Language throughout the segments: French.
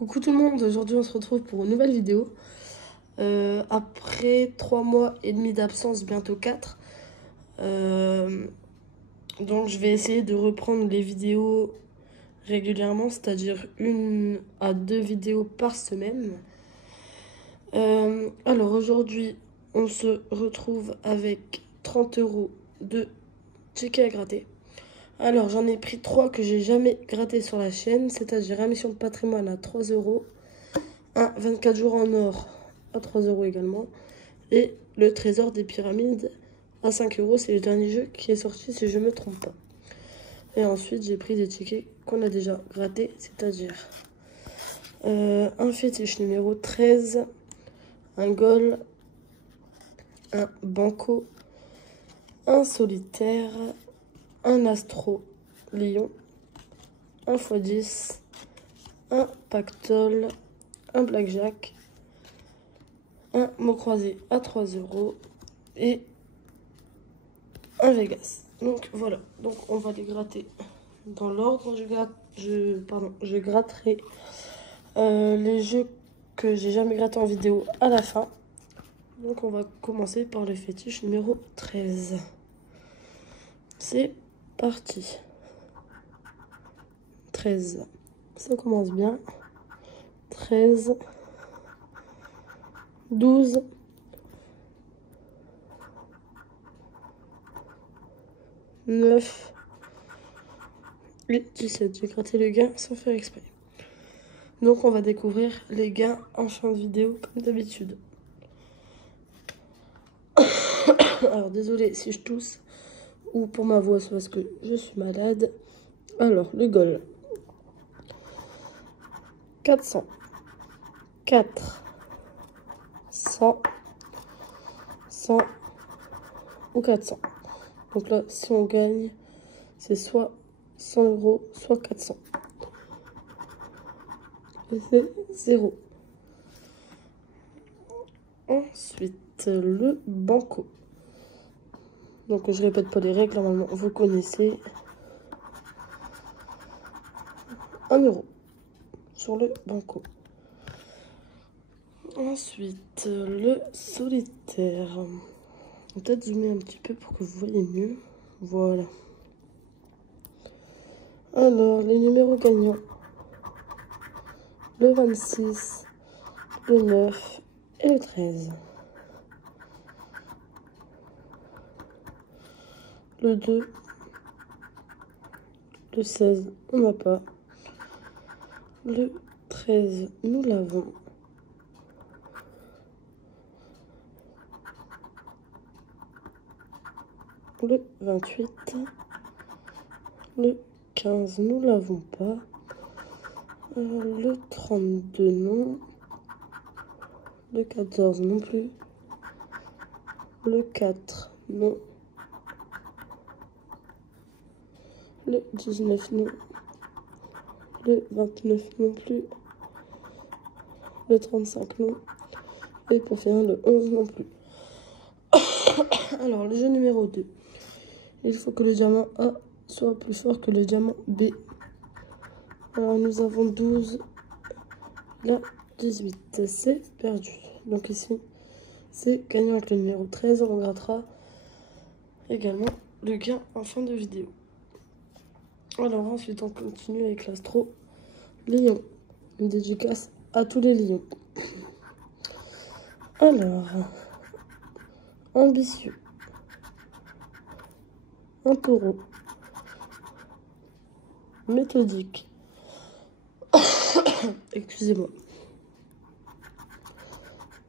Coucou tout le monde, aujourd'hui on se retrouve pour une nouvelle vidéo. Après 3 mois et demi d'absence, bientôt 4. Donc je vais essayer de reprendre les vidéos régulièrement, c'est-à-dire 1 à 2 vidéos par semaine. Alors aujourd'hui on se retrouve avec 30 € de tickets à gratter. Alors j'en ai pris 3 que j'ai jamais gratté sur la chaîne, c'est-à-dire un mission de patrimoine à 3 €, un 24 jours en or à 3 € également, et le trésor des pyramides à 5 €. C'est le dernier jeu qui est sorti si je ne me trompe pas. Et ensuite j'ai pris des tickets qu'on a déjà grattés, c'est-à-dire un fétiche numéro 13, un goal, un banco, un solitaire, un astro lion, un x10, un pactole, un blackjack, un mot croisé à 3 € et un Vegas. Donc voilà, donc on va les gratter dans l'ordre. Je gratterai les jeux que j'ai jamais grattés en vidéo à la fin. Donc on va commencer par le fétiche numéro 13. C'est parti. 13. Ça commence bien. 13. 12. 9. Et 17. J'ai gratté le gain sans faire exprès. Donc on va découvrir les gains en fin de vidéo comme d'habitude. Alors désolé si je tousse ou pour ma voix, c'est parce que je suis malade. Alors le goal. 400. 4. 100. 100 ou 400. Donc là, si on gagne, c'est soit 100 €, soit 400. Et c'est 0. Ensuite, le banco. Donc je répète pas les règles, normalement vous connaissez. 1 € sur le banco. Ensuite, le solitaire. Peut-être zoomer un petit peu pour que vous voyez mieux. Voilà. Alors, les numéros gagnants. Le 26, le 9 et le 13. Le 2, le 16, on n'a pas. Le 13, nous l'avons. Le 28, le 15, nous l'avons pas. Le 32, non. Le 14, non plus. Le 4, non. Le 19, non. Le 29, non plus. Le 35, non. Et pour finir, le 11, non plus. Alors, le jeu numéro 2. Il faut que le diamant A soit plus fort que le diamant B. Alors, nous avons 12. Là, 18. C'est perdu. Donc ici, c'est gagnant avec le numéro 13. On grattera également le gain en fin de vidéo. Alors, ensuite, on continue avec l'astro lion. Une dédicace à tous les lions. Alors, ambitieux. Un taureau. Méthodique. Excusez-moi.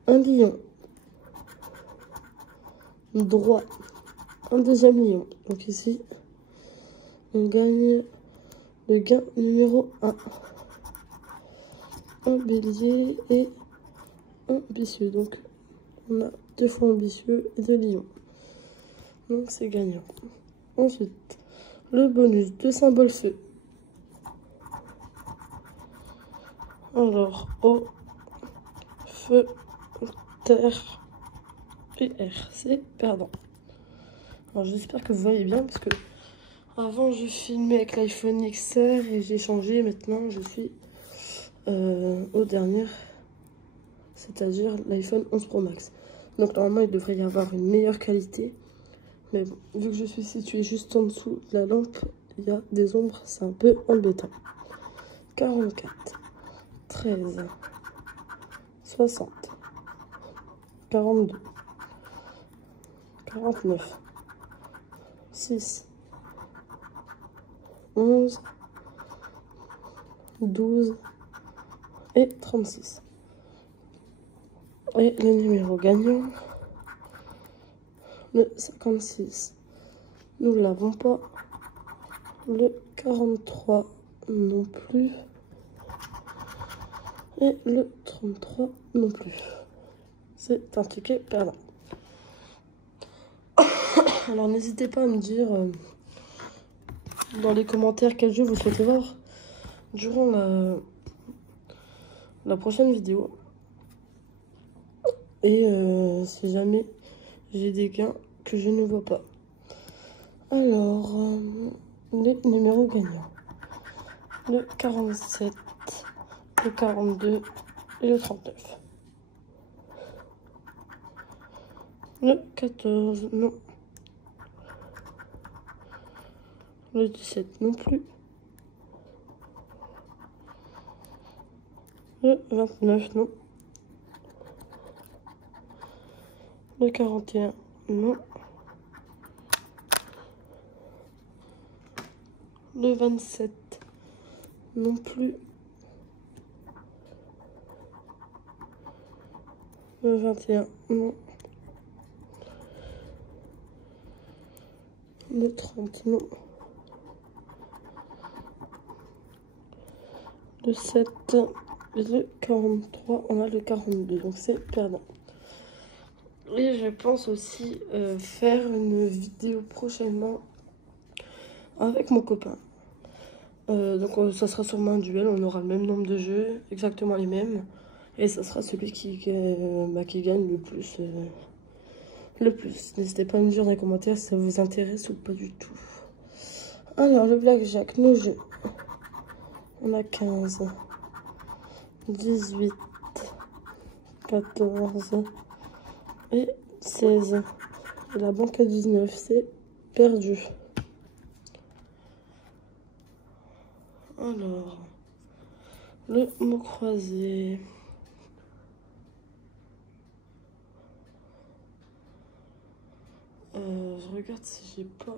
Un lion. Droit. Un deuxième lion. Donc ici, on gagne le gain numéro 1. Un bélier et un ambitieux. Donc, on a 2 fois ambitieux et 2 lions. Donc, c'est gagnant. Ensuite, le bonus de symbole feu. Alors, eau, feu, terre et air. C'est perdant. Alors, j'espère que vous voyez bien parce que avant, je filmais avec l'iPhone XR et j'ai changé. Maintenant, je suis aux dernières, c'est-à-dire l'iPhone 11 Pro Max. Donc normalement, il devrait y avoir une meilleure qualité. Mais bon, vu que je suis située juste en dessous de la lampe, il y a des ombres, c'est un peu embêtant. 44, 13, 60, 42, 49, 6, 11, 12 et 36. Et le numéro gagnant, le 56, nous ne l'avons pas. Le 43 non plus. Et le 33 non plus. C'est un ticket perdant. Alors n'hésitez pas à me dire dans les commentaires quel jeu vous souhaitez voir durant la prochaine vidéo. Et si jamais j'ai des gains que je ne vois pas. Alors, les numéros gagnants. Le 47, le 42 et le 39. Le 14, non. Le 17 non plus. Le 29 non. Le 41 non. Le 27 non plus. Le 21 non. Le 30 non. Le 7 et le 43, on a le 42, donc c'est perdant. Et je pense aussi faire une vidéo prochainement avec mon copain. Donc ça sera sûrement un duel, on aura le même nombre de jeux, exactement les mêmes. Et ça sera celui qui gagne le plus. N'hésitez pas à me dire dans les commentaires si ça vous intéresse ou pas du tout. Alors le blackjack, nos jeux. On a 15, 18, 14 et 16. Et la banque à 19, c'est perdu. Alors, le mot croisé. Je regarde si j'ai pas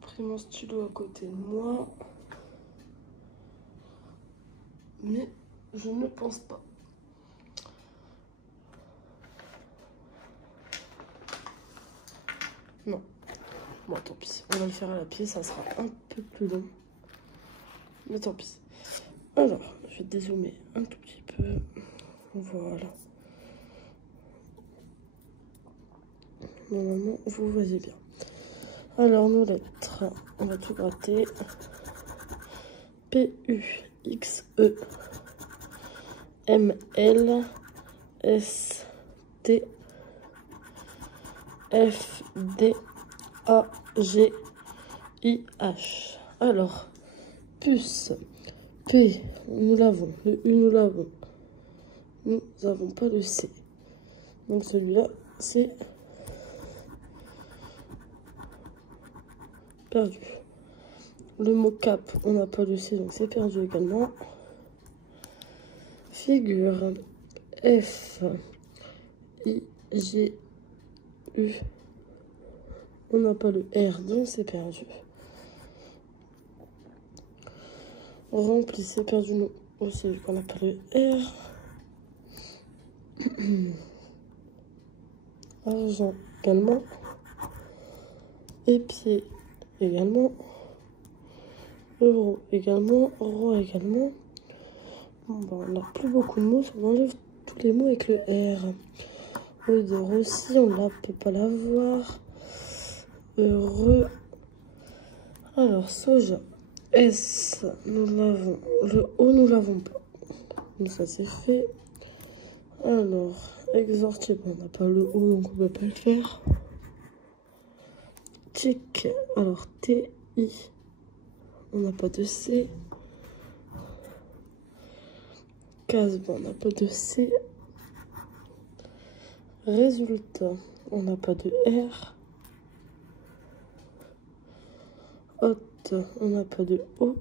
pris mon stylo à côté de moi. Mais je ne pense pas. Non. Bon, tant pis. On va le faire à la pied, ça sera un peu plus long. Mais tant pis. Alors, je vais dézoomer un tout petit peu. Voilà. Normalement, vous voyez bien. Alors, nos lettres, on va tout gratter. P, U, X, E, M, L, S, T, F, D, A, G, I, H. Alors, puce. P, nous l'avons. Le U, nous l'avons. Nous n'avons pas le C. Donc, celui-là, c'est perdu. Le mot cap, on n'a pas le C, donc c'est perdu également. Figure, F, I, G, U. On n'a pas le R, donc c'est perdu. Rempli, c'est perdu, non. Aussi, vu qu'on n'a pas le R. Argent également. Épier également. Euro également. Roi également. Bon, on n'a plus beaucoup de mots. On enlève tous les mots avec le R. Odeur aussi, on ne peut pas l'avoir. Heureux. Alors, soja. S, nous l'avons. Le O, nous l'avons pas. Donc ça, c'est fait. Alors, exhorté, on n'a pas le O, donc on ne peut pas le faire. Tic, alors T, I, on n'a pas de C. Casbah, on n'a pas de C. Résultat, on n'a pas de R. Hôte, on n'a pas de O.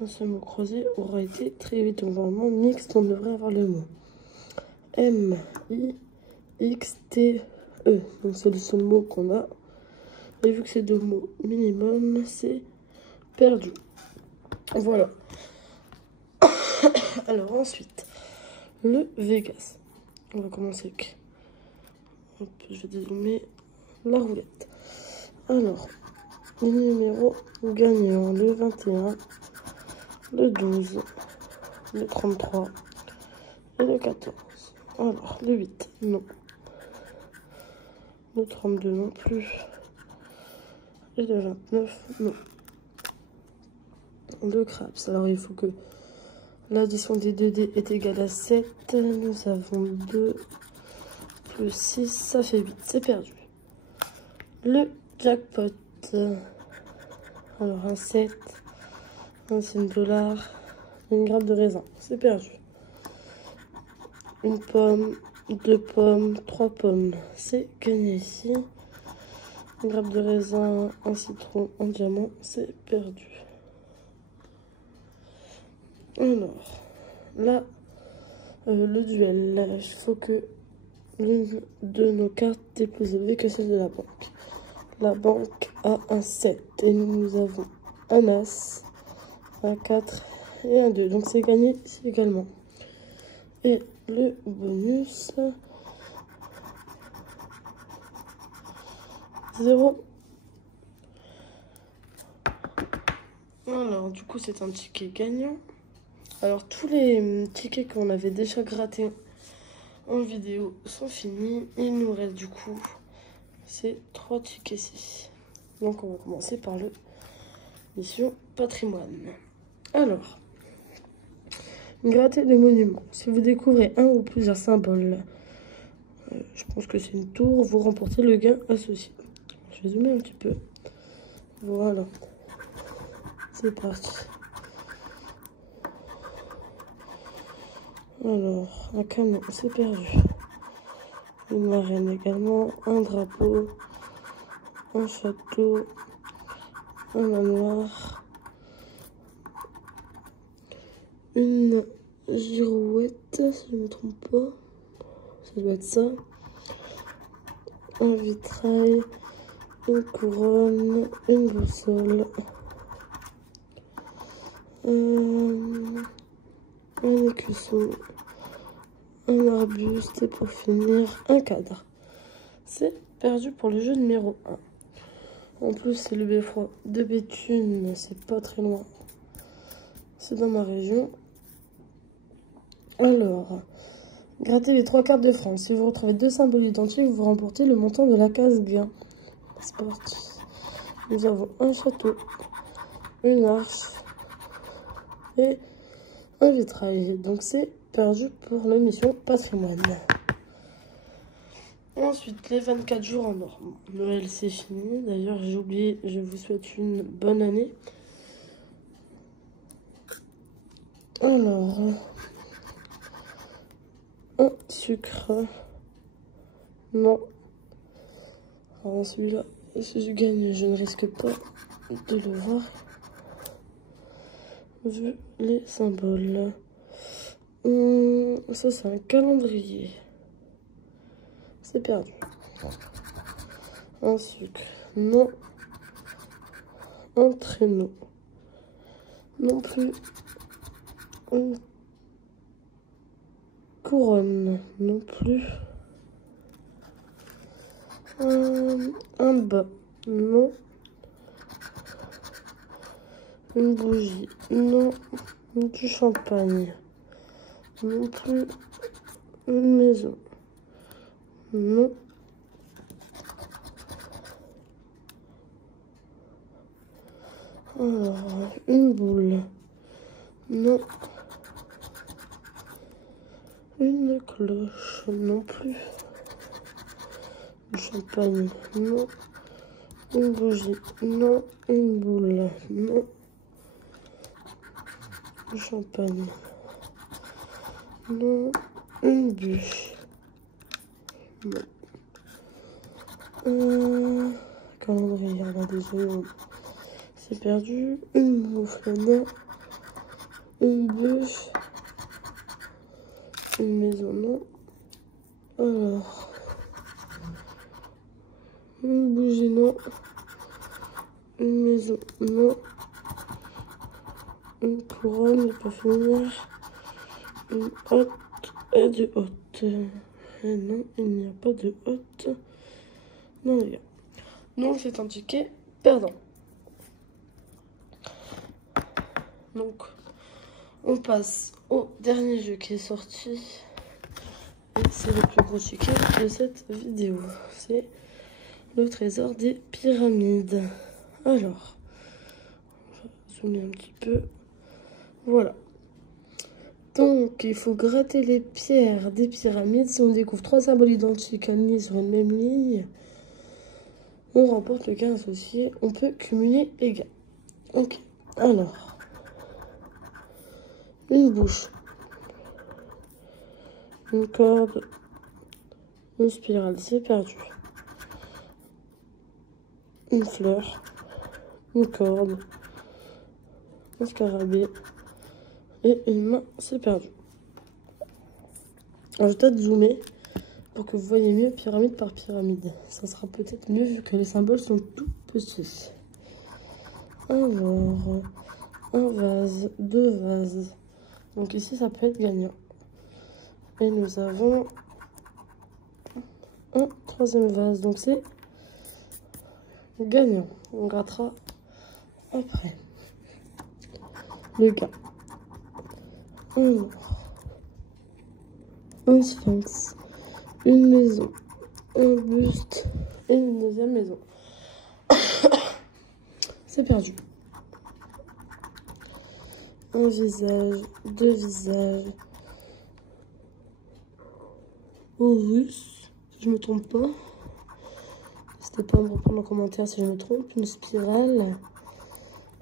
Un seul mot croisé aura été très vite. Donc normalement, mixte, on devrait avoir le mot. M, I, X, T, E. Donc c'est le seul mot qu'on a. Et vu que c'est 2 mots minimum, c'est perdu. Voilà. Alors ensuite, le Vegas. On va commencer avec... Hop, je vais dézoomer la roulette. Alors, les numéros gagnants, le 21, le 12, le 33 et le 14. Alors, le 8, non. Le 32 non plus. Et le 29, non. Le craps. Alors, il faut que l'addition des 2 dés est égale à 7. Nous avons 2 plus 6, ça fait 8. C'est perdu. Le jackpot. Alors, un 7, un $5, une grappe de raisin. C'est perdu. Une pomme, 2 pommes, 3 pommes. C'est gagné ici. Une grappe de raisin, un citron, un diamant. C'est perdu. Alors, là, le duel. Il faut que l'une de nos cartes est plus élevée que celle de la banque. La banque a un 7 et nous avons un As, un 4 et un 2. Donc c'est gagné ici également. Et le bonus, 0. Alors du coup c'est un ticket gagnant. Alors tous les tickets qu'on avait déjà grattés en vidéo sont finis. Il nous reste du coup ces 3 tickets-ci. Donc on va commencer par le mission patrimoine. Alors, gratter les monuments. Si vous découvrez un ou plusieurs symboles, je pense que c'est une tour, vous remportez le gain associé. Je vais zoomer un petit peu. Voilà. C'est parti. Alors, un canon, c'est perdu. Une marraine également, un drapeau, un château, un manoir, une girouette, si je ne me trompe pas, ça doit être ça, un vitrail, une couronne, une boussole, un écusson, un arbuste et pour finir un cadre. C'est perdu pour le jeu numéro 1. En plus c'est le beffroi de Béthune, c'est pas très loin. C'est dans ma région. Alors, grattez les 3 cartes de France. Si vous retrouvez 2 symboles identiques, vous remportez le montant de la case gain. C'est parti. Nous avons un château, une arche et un vitrail. Donc c'est perdu pour la mission patrimoine. Ensuite, les 24 jours en or. Noël, c'est fini. D'ailleurs, j'ai oublié, je vous souhaite une bonne année. Alors, un sucre. Non. Alors, celui-là, si je gagne, je ne risque pas de le voir. Vu les symboles. Ça, c'est un calendrier. C'est perdu. Un sucre. Non. Un traîneau. Non plus. Une couronne. Non plus. Un bas. Non. Une bougie. Non. Du champagne. Non plus. Une maison. Non. Alors, une boule. Non. Une cloche. Non plus. Du champagne. Non. Une bougie. Non. Une boule. Non. Le champagne. Non. Une bûche. Non. Calendrier, regardez, c'est perdu. Une moufle, non. Une bûche. Une maison, non. Alors. Une bougie, non. Une maison, non. Une couronne, ne pas finir. Une hotte et de hotte. Et non, il n'y a pas de hotte. Non, les gars. Donc, c'est un ticket perdant. Donc, on passe au dernier jeu qui est sorti. Et c'est le plus gros ticket de cette vidéo. C'est le trésor des pyramides. Alors, on va zoomer un petit peu. Voilà. Donc, il faut gratter les pierres des pyramides. Si on découvre 3 symboles identiques alignés sur une même ligne, on remporte le gain associé. On peut cumuler les gains. Ok. Alors, une bouche, une corde, une spirale, c'est perdu. Une fleur, une corde, un scarabée et une main, c'est perdu. Alors, je vais peut-être zoomer pour que vous voyez mieux pyramide par pyramide. Ça sera peut-être mieux vu que les symboles sont tout petits. Alors, un vase, 2 vases. Donc ici, ça peut être gagnant. Et nous avons un 3e vase. Donc c'est gagnant. On grattera après. Le gars. Alors, un sphinx, une maison, un buste et une 2e maison. C'est perdu. Un visage, 2 visages. Horus, si je me trompe pas. N'hésitez pas à me reprendre en commentaire si je me trompe. Une spirale.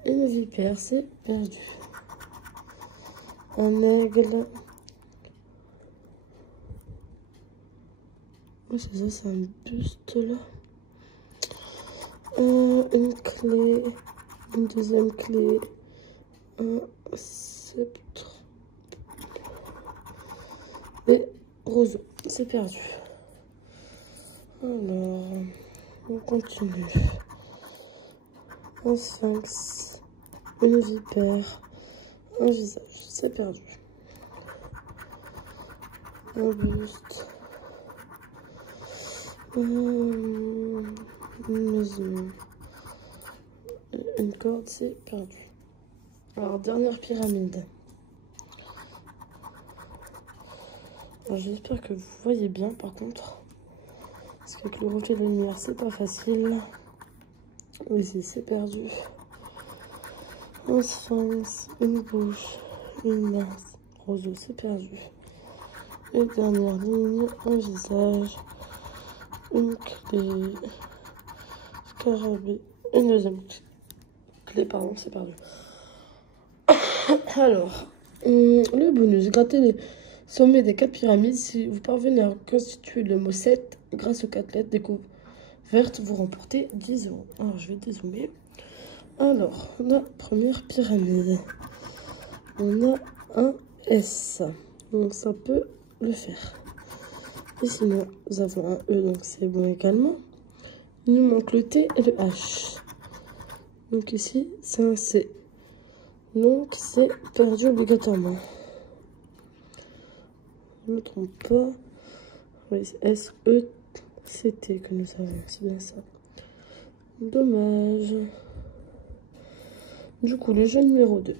Et une vipère, c'est perdu. Un aigle. Oh, c'est ça, c'est un buste là. Une clé. Une 2e clé. Un sceptre. Et roseau, c'est perdu. Alors, on continue. Un sphinx, une vipère, un visage, c'est perdu. Un buste, une maison, une corde, c'est perdu. Alors, dernière pyramide. J'espère que vous voyez bien par contre. Parce qu'avec le reflet de lumière, c'est pas facile. Ici, c'est perdu. Un sphinx, une bouche, une main, roseau, c'est perdu. Et dernière ligne, un visage, une clé, scarabée, une 2e clé, pardon, c'est perdu. Alors, le bonus, grattez les sommets des 4 pyramides. Si vous parvenez à constituer le mot 7 grâce aux 4 lettres découvertes, vous remportez 10 €. Alors, je vais dézoomer. Alors, la première pyramide, on a un S, donc ça peut le faire. Ici, nous avons un E, donc c'est bon également. Il nous manque le T et le H. Donc ici, c'est un C. Donc, c'est perdu obligatoirement. Je ne me trompe pas. Oui, c'est S-E-C-T que nous avons. C'est bien ça. Dommage. Du coup, le jeu numéro 2.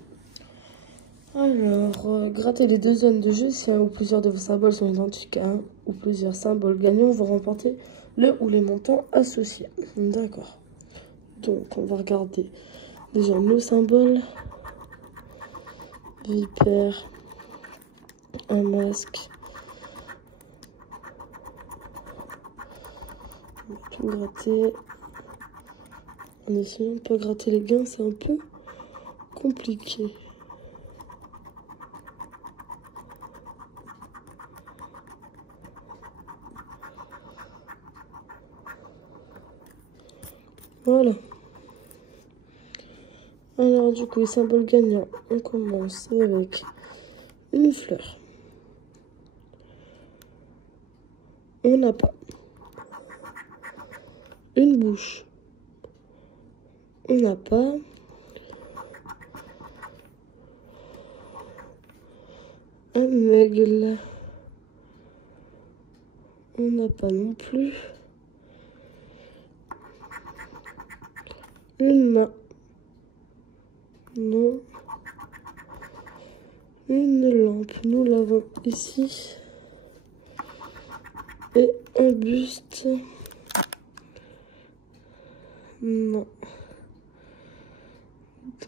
Alors, grattez les 2 zones de jeu. Si un ou plusieurs de vos symboles sont identiques à un ou plusieurs symboles gagnants, vous remportez le ou les montants associés. D'accord. Donc, on va regarder déjà nos symboles. Vipère, un masque. On va tout gratter. En essayant de ne pas gratter les gains, c'est un peu compliqué. Voilà. Alors du coup, symbole gagnant, on commence avec une fleur. On n'a pas. Une bouche. On n'a pas. Un aigle. On n'a pas non plus. Une main. Non. Une lampe. Nous l'avons ici. Et un buste. Non.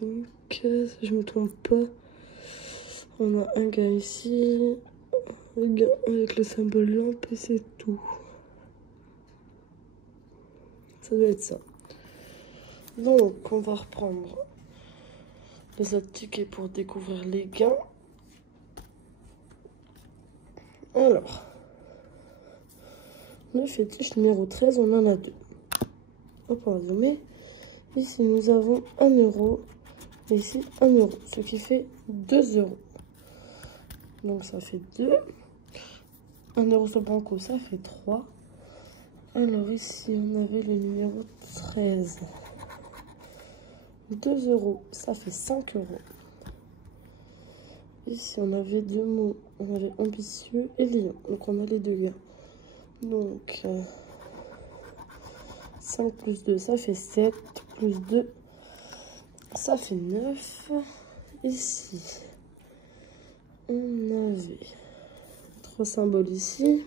Donc, si je me trompe pas, on a un gars ici. Un gars avec le symbole lampe et c'est tout. Ça doit être ça. Donc, on va reprendre les autres tickets pour découvrir les gains. Alors, le fétiche numéro 13, on en a deux. Hop, on va zoomer. Ici, nous avons 1 euro. Et ici, 1 euro. Ce qui fait 2 euros. Donc, ça fait 2. 1 euro sur banco, ça fait 3. Alors, ici, on avait le numéro 13. 2 euros, ça fait 5 euros. Ici, on avait deux mots. On avait ambitieux et lion. Donc, on a les deux gains. Donc, 5 plus 2, ça fait 7. Plus 2, ça fait 9. Ici, on avait 3 symboles ici.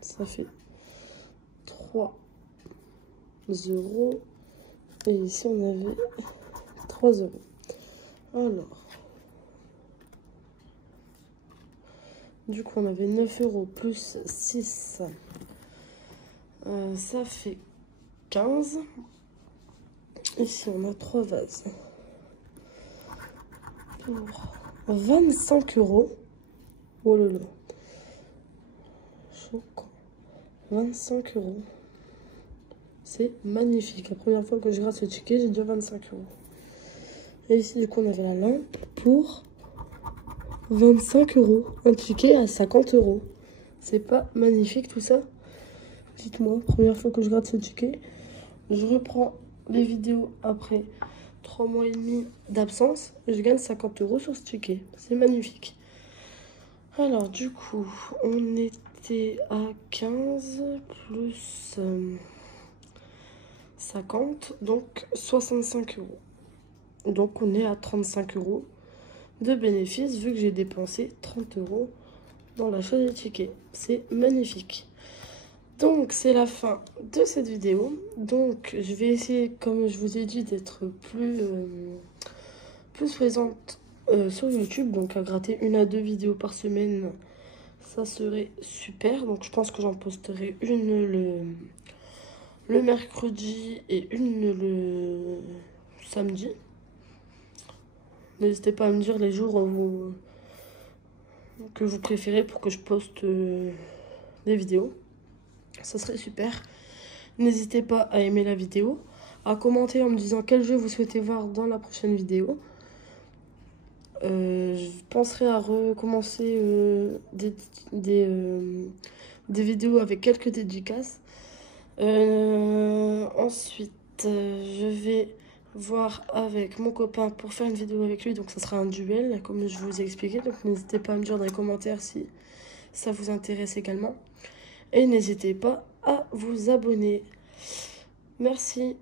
Ça fait 3 euros. Et ici, on avait 3 euros. Alors, du coup, on avait 9 euros plus 6. Ça fait 15. Ici, on a 3 vases. Pour 25 euros. Oh là là. Choquant. 25 euros. C'est magnifique. La première fois que je gratte ce ticket, j'ai déjà 25 euros. Et ici, du coup, on avait la lampe pour 25 euros. Un ticket à 50 euros. C'est pas magnifique tout ça? Dites-moi, première fois que je gratte ce ticket. Je reprends les vidéos après 3 mois et demi d'absence. Je gagne 50 euros sur ce ticket. C'est magnifique. Alors, du coup, on était à 15 plus 50, donc 65 euros. Donc, on est à 35 euros de bénéfice vu que j'ai dépensé 30 euros dans l'achat des tickets. C'est magnifique. Donc, c'est la fin de cette vidéo. Donc, je vais essayer, comme je vous ai dit, d'être plus présente sur YouTube. Donc, à gratter 1 à 2 vidéos par semaine, ça serait super. Donc, je pense que j'en posterai une le mercredi et une le samedi. N'hésitez pas à me dire les jours que vous préférez pour que je poste des vidéos. Ça serait super. N'hésitez pas à aimer la vidéo, à commenter en me disant quel jeu vous souhaitez voir dans la prochaine vidéo. Je penserai à recommencer des vidéos avec quelques dédicaces. Ensuite, je vais voir avec mon copain pour faire une vidéo avec lui. Donc, ça sera un duel, comme je vous ai expliqué. Donc, n'hésitez pas à me dire dans les commentaires si ça vous intéresse également. Et n'hésitez pas à vous abonner. Merci.